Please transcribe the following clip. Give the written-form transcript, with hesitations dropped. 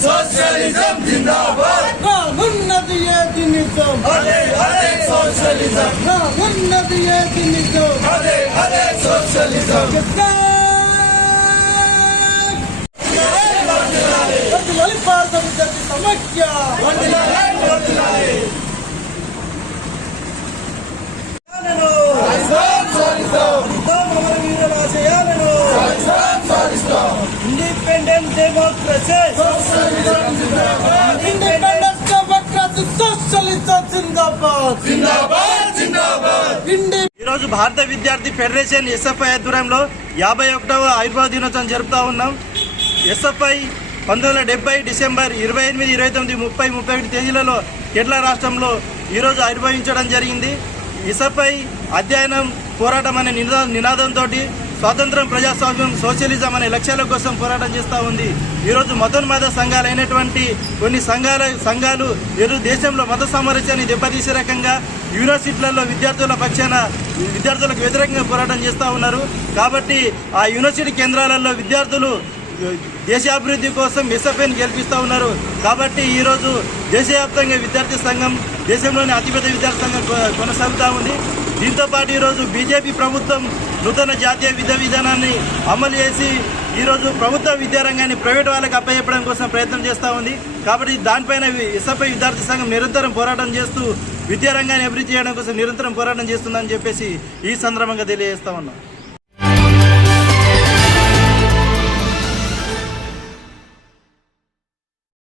Socialism जिंदाबाद उन्नति ये निज़ाम अरे अरे socialism उन्नति ये निज़ाम अरे अरे socialism वर्तमान भारत विद्यार्थी समस्या Independent democracy, independent democracy, socialism जिंदाबाद जिंदाबाद जिंदाबाद। ఈ రోజు భారత విద్యార్థి ఫెడరేషన్ ఎస్ఎఫ్ఐ ఆధ్వర్యంలో 51వ ఆవిర్భావ దినోత్సవం జరుపుతూ ఉన్నాం. ఎస్ఎఫ్ఐ 1970 డిసెంబర్ 28, 29, 30, 31 తేదీలలో కేరళ రాష్ట్రంలో ఈరోజు ఆవిర్భవించడం జరిగింది. ఎస్ఎఫ్ఐ అధ్యయనం పోరాటం అనే నినాదంతో స్వాతంత్రం, ప్రజాస్వామ్యం, సోషలిజం అనే లక్ష్యాల కోసం పోరాటం చేస్తూ ఉంది. ఈరోజు మతోన్మాద సంఘాలు అయినటువంటి కొన్ని సంఘాలు ఈరోజు దేశంలో మత సామరస్యాన్ని దెబ్బతీసే రకంగా యూనివర్సిటీలలో విద్యార్థులకు వ్యతిరేకంగా పోరాటం చేస్తూ ఉన్నారు. కాబట్టి ఆ యూనివర్సిటీ కేంద్రాలలో విద్యార్థులు దేశాభివృద్ధి కోసం ఎస్ఎఫ్ఐని గెలిపిస్తూ ఉన్నారు. కాబట్టి ఈరోజు దేశవ్యాప్తంగా విద్యార్థి సంఘం దేశంలోని అతిపెద్ద విద్యార్థి సంఘం కొనసాగుతూ ఉంది. దీంతోపాటు ఈరోజు బీజేపీ ప్రభుత్వం నూతన జాతీయ విద్యా విధానాన్ని అమలు చేసి ఈరోజు ప్రభుత్వ విద్యారంగాన్ని ప్రైవేట్ వాళ్ళకి అప్పచెప్పడం కోసం ప్రయత్నం చేస్తూ ఉంది. కాబట్టి దానిపైన ఎస్ఎఫ్ఐ విద్యార్థి సంఘం నిరంతరం పోరాటం చేస్తూ విద్యారంగాన్ని అభివృద్ధి చేయడం కోసం నిరంతరం పోరాటం చేస్తుందని చెప్పేసి ఈ సందర్భంగా తెలియజేస్తా ఉన్నాం.